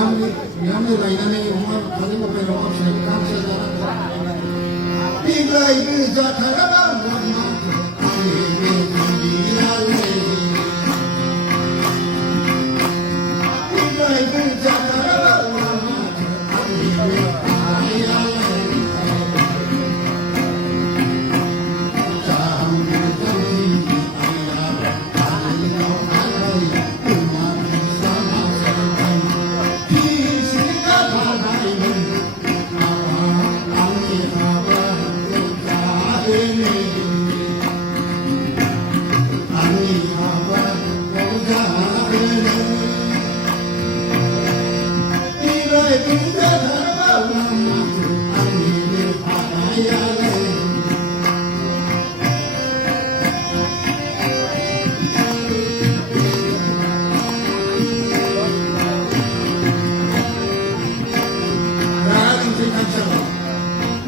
명을 가이나네 영화 가는 거 빼러 없이 감사하다. 이거이 그저 다가가 원마 아니게 준비할래. 이거이 그저 다가가 원마 아니게 아야래.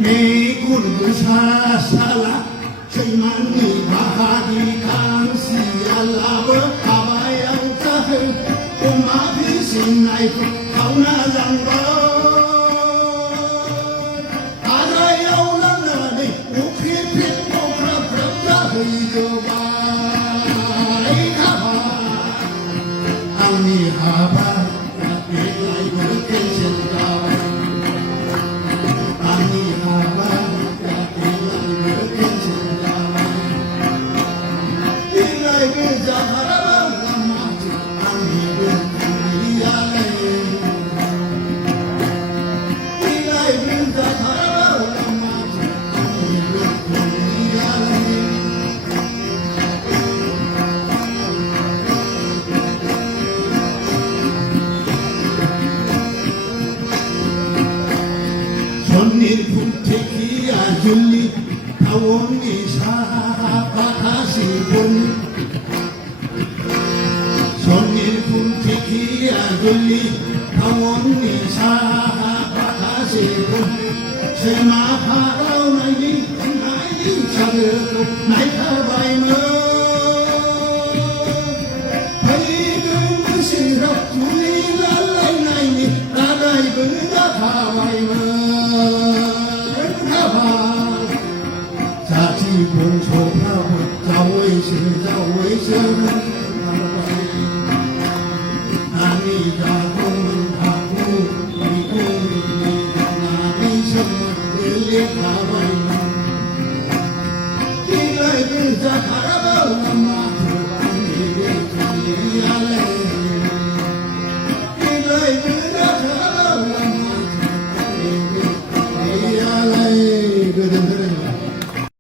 Mekun salah Cemani bahagi kangsi Allah berkabayang tahu Umat sinai kau nalang ber Ada yang nadi ukir pit ukra prapta hidupai kabar Ani kabar Rapid lai berkencing kau Puntekia Juli Kawoni Sapatasi Pun Sonil Puntekia Juli Kawoni Sapatasi Pun Semaharau Naini Naini Sageru Naika Baimu Paigung Sirap Juli Lalai Naini Ladai Benda Kawaimu 공초파고早为是早为生那你家公他不你公你那你什么日烈他为你来跟着他的妈妈就把你的你呀嘞你来跟